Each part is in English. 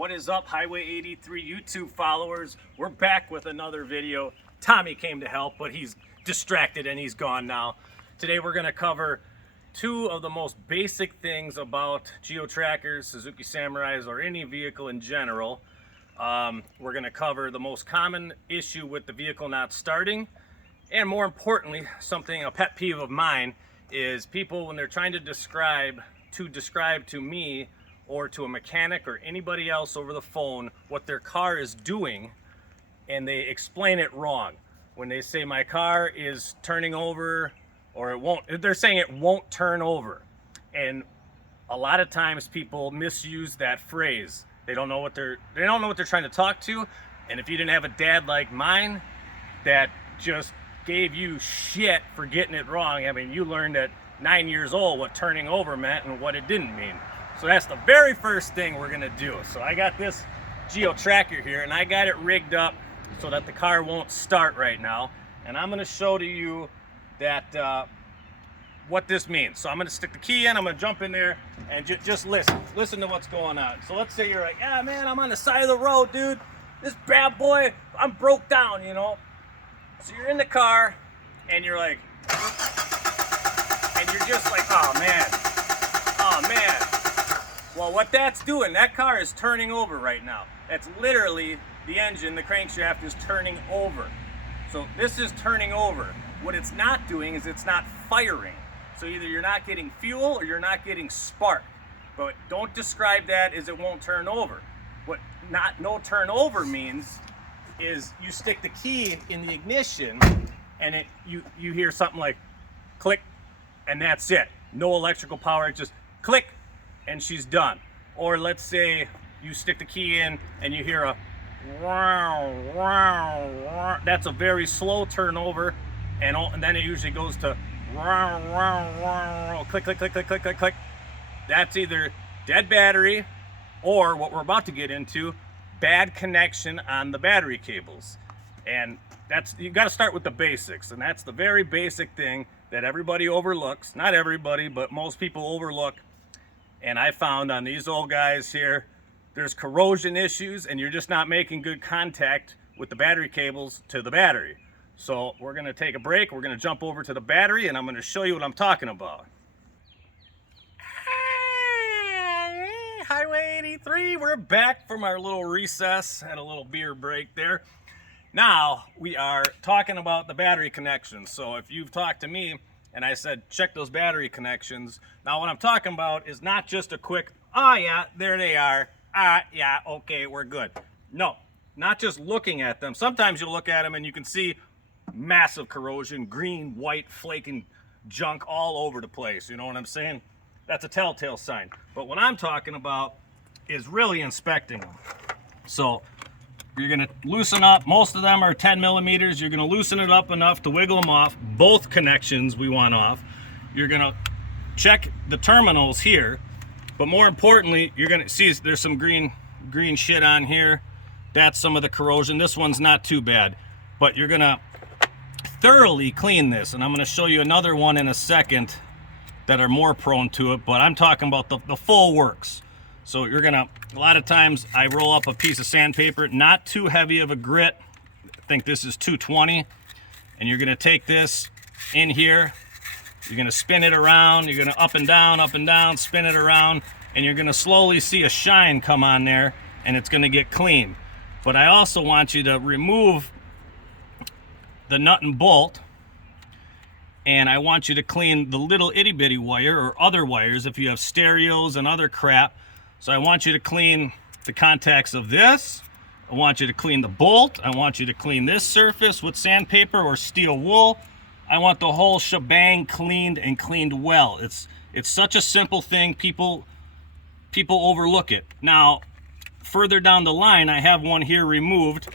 What is up, Highway 83 YouTube followers? We're back with another video. Tommy came to help, but he's distracted and he's gone now. Today we're going to cover two of the most basic things about geo-trackers, Suzuki Samurais, or any vehicle in general. We're going to cover the most common issue with the vehicle not starting, and more importantly, a pet peeve of mine is people when they're trying to describe to me or to a mechanic or anybody else over the phone what their car is doing, and they explain it wrong. When they say my car is turning over, or it won't, they're saying it won't turn over. And a lot of times people misuse that phrase. They don't know what they're trying to talk to. And if you didn't have a dad like mine that just gave you shit for getting it wrong, I mean, you learned at 9 years old what turning over meant and what it didn't mean. So that's the very first thing we're gonna do. So I got this geo-tracker here and I got it rigged up so that the car won't start right now. And I'm gonna show to you that what this means. So I'm gonna stick the key in, I'm gonna jump in there and just listen to what's going on. So let's say you're like, yeah man, I'm on the side of the road, dude. This bad boy, I'm broke down, you know? So you're in the car and you're like, and you're just like, oh man. Well, what that's doing, that car is turning over right now. That's literally the engine, the crankshaft is turning over. So this is turning over. What it's not doing is it's not firing. So either you're not getting fuel or you're not getting spark. But don't describe that as it won't turn over. What no turnover means is you stick the key in the ignition and you hear something like click, and that's it. No electrical power, it just click and she's done. Or let's say you stick the key in and you hear a wow, wow, wow. That's a very slow turnover, and then it usually goes to wow, wow, wow, click, click, click, click, click, click, click. That's either dead battery or what we're about to get into, bad connection on the battery cables. And you got to start with the basics, and that's the very basic thing that everybody overlooks. Not everybody, but most people overlook. And I found on these old guys here, there's corrosion issues and you're just not making good contact with the battery cables to the battery. So we're gonna take a break, we're gonna jump over to the battery, and I'm gonna show you what I'm talking about. Highway 83, we're back from our little recess, had a little beer break there. Now we are talking about the battery connections. So if you've talked to me and I said, check those battery connections. Now what I'm talking about is not just a quick, ah yeah, there they are. Ah yeah, okay, we're good. No, not just looking at them. Sometimes you'll look at them and you can see massive corrosion, green, white, flaking junk all over the place. You know what I'm saying? That's a telltale sign. But what I'm talking about is really inspecting them. So you're gonna loosen up, most of them are 10 millimeters. You're gonna loosen it up enough to wiggle them off. Both connections we want off. You're gonna check the terminals here, but more importantly, you're gonna see there's some green shit on here. That's some of the corrosion. This one's not too bad, but you're gonna thoroughly clean this, and I'm gonna show you another one in a second that are more prone to it, but I'm talking about the full works. So you're gonna, a lot of times I roll up a piece of sandpaper, not too heavy of a grit. I think this is 220. And you're gonna take this in here, you're gonna spin it around, you're gonna up and down, spin it around, and you're gonna slowly see a shine come on there, and it's gonna get clean. But I also want you to remove the nut and bolt, and I want you to clean the little itty bitty wire or other wires if you have stereos and other crap. So I want you to clean the contacts of this. I want you to clean the bolt. I want you to clean this surface with sandpaper or steel wool. I want the whole shebang cleaned and cleaned well. It's such a simple thing. People overlook it. Now, further down the line, I have one here removed.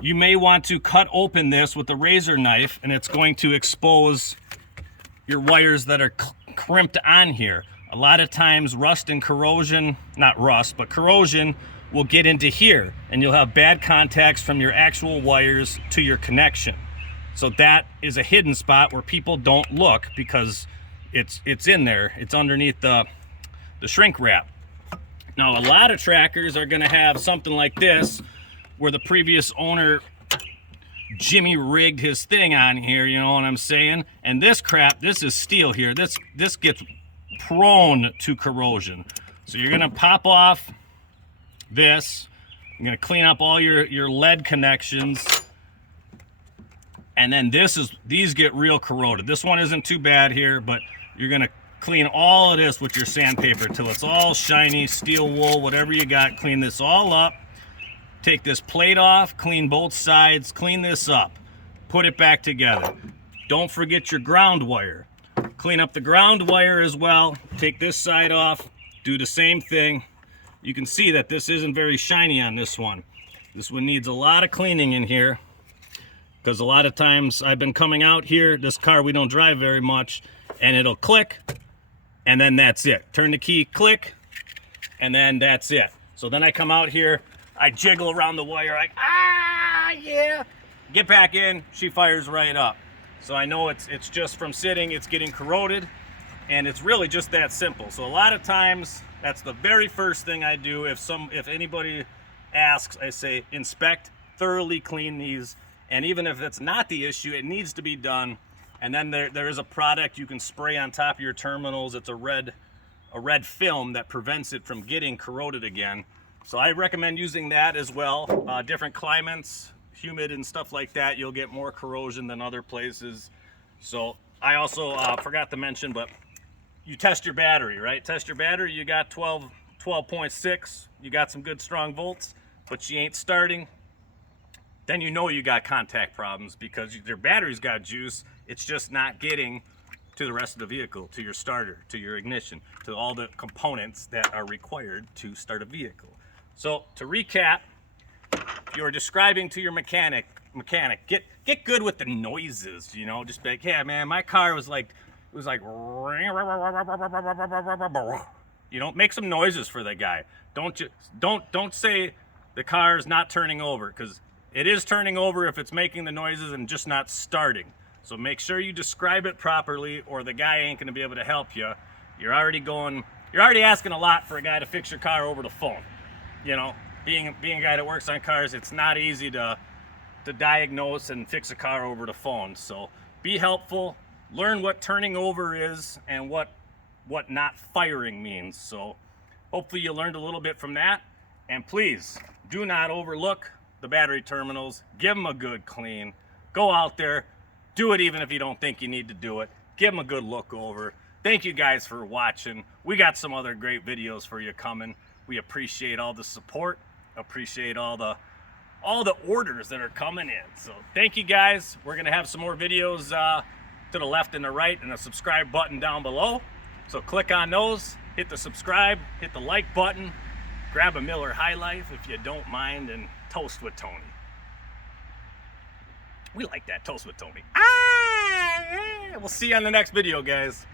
You may want to cut open this with a razor knife, and it's going to expose your wires that are crimped on here. A lot of times rust and corrosion, not rust, but corrosion will get into here, and you'll have bad contacts from your actual wires to your connection. So that is a hidden spot where people don't look because it's in there. It's underneath the shrink wrap. Now, a lot of trackers are going to have something like this, where the previous owner Jimmy rigged his thing on here, you know what I'm saying? And this crap, this is steel here. This gets prone to corrosion. So you're gonna pop off this. You're gonna clean up all your lead connections. And then these get real corroded. This one isn't too bad here, but you're gonna clean all of this with your sandpaper till it's all shiny, steel wool, whatever you got. Clean this all up. Take this plate off, clean both sides, clean this up, put it back together. Don't forget your ground wire. Clean up the ground wire as well. Take this side off, do the same thing. You can see that this isn't very shiny on this one. This one needs a lot of cleaning in here, because a lot of times I've been coming out here, this car we don't drive very much, and it'll click, and then that's it. Turn the key, click, and then that's it. So then I come out here, I jiggle around the wire, like, yeah. Get back in, she fires right up. So I know it's just from sitting, it's getting corroded, and it's really just that simple. So a lot of times, that's the very first thing I do. If anybody asks, I say, inspect, thoroughly clean these, and even if that's not the issue, it needs to be done. And then there is a product you can spray on top of your terminals. It's a red film that prevents it from getting corroded again. So I recommend using that as well. Different climates, humid and stuff like that, you'll get more corrosion than other places. So I also forgot to mention, but you test your battery, right? Test your battery, you got 12.6, you got some good strong volts, but she ain't starting. Then you know you got contact problems, because your battery's got juice, it's just not getting to the rest of the vehicle, to your starter, to your ignition, to all the components that are required to start a vehicle. So to recap, if you're describing to your mechanic, get good with the noises, you know, just be like, yeah, man, my car was like, it was like, you know, make some noises for the guy. Don't say the car's not turning over, because it is turning over if it's making the noises and just not starting. So make sure you describe it properly, or the guy ain't gonna be able to help you. You're already asking a lot for a guy to fix your car over the phone. You know, being a guy that works on cars, it's not easy to diagnose and fix a car over the phone. So be helpful, learn what turning over is and what not firing means. So hopefully you learned a little bit from that. And please do not overlook the battery terminals. Give them a good clean. Go out there, do it even if you don't think you need to do it. Give them a good look over. Thank you guys for watching. We got some other great videos for you coming. We appreciate all the support, appreciate all the orders that are coming in. So thank you guys. We're gonna have some more videos to the left and the right, and a subscribe button down below. So click on those, hit the subscribe, hit the like button, grab a Miller High Life if you don't mind, and toast with Tony. We like that, toast with Tony. We'll see you on the next video, guys.